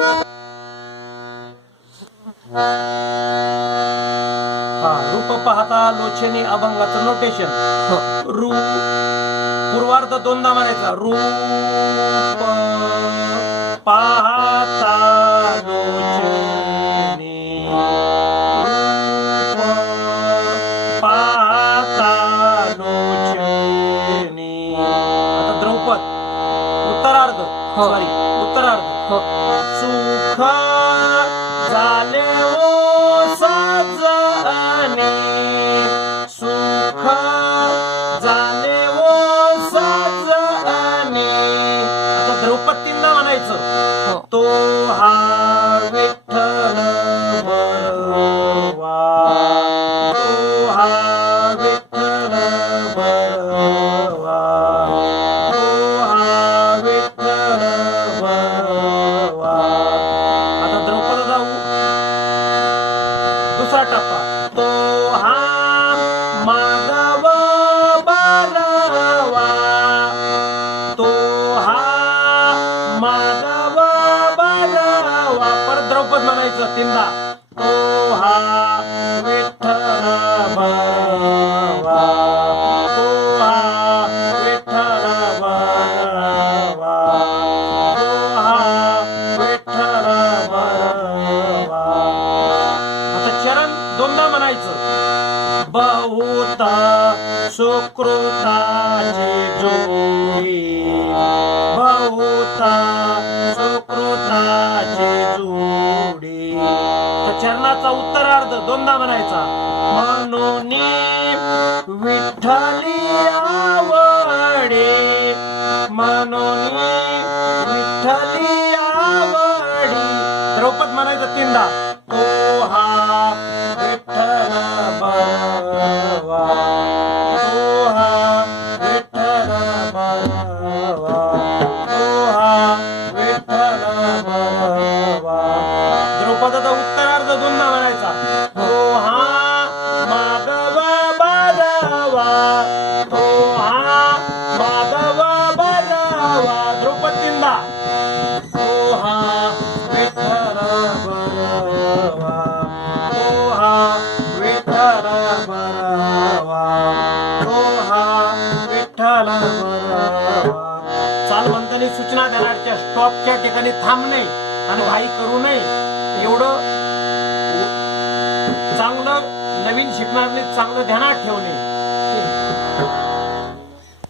हा रूप पाहता लोचनी अभंगाचं नोटेशन हो. रू पूर्वार्ध दोनदा म्हणायचा. रूप पाहता लोचनी. रूप पाहता लोचनी. आता द्रौपद. उत्तरार्ध. सॉरी उत्तरार्ध. हो सुख झाले ओ सजने सुख झाले ओ सजने द्रौपदींना म्हणायचं हो. तो हा बरवा चरण दोनदा म्हणायचं. बहुत सुकृताची जोडी बहुत सुकृताची जोडी चरणाचा उत्तरार्ध दोनदा म्हणायचा. म्हणून विठ्ठली आवडे. म्हणून विठ्ठली आवडी. द्रौपद म्हणायचं तीनदा. तो हा विठ्ठल बरवा तो विठ्ठल विठ्ठल चालवंतांनी सूचना देणारच्या स्टॉपच्या ठिकाणी थांबणे आणि घाई करू नये. एवढं चांगलं नवीन शिकणाऱ्यांनी चांगलं ध्यानात ठेवणे.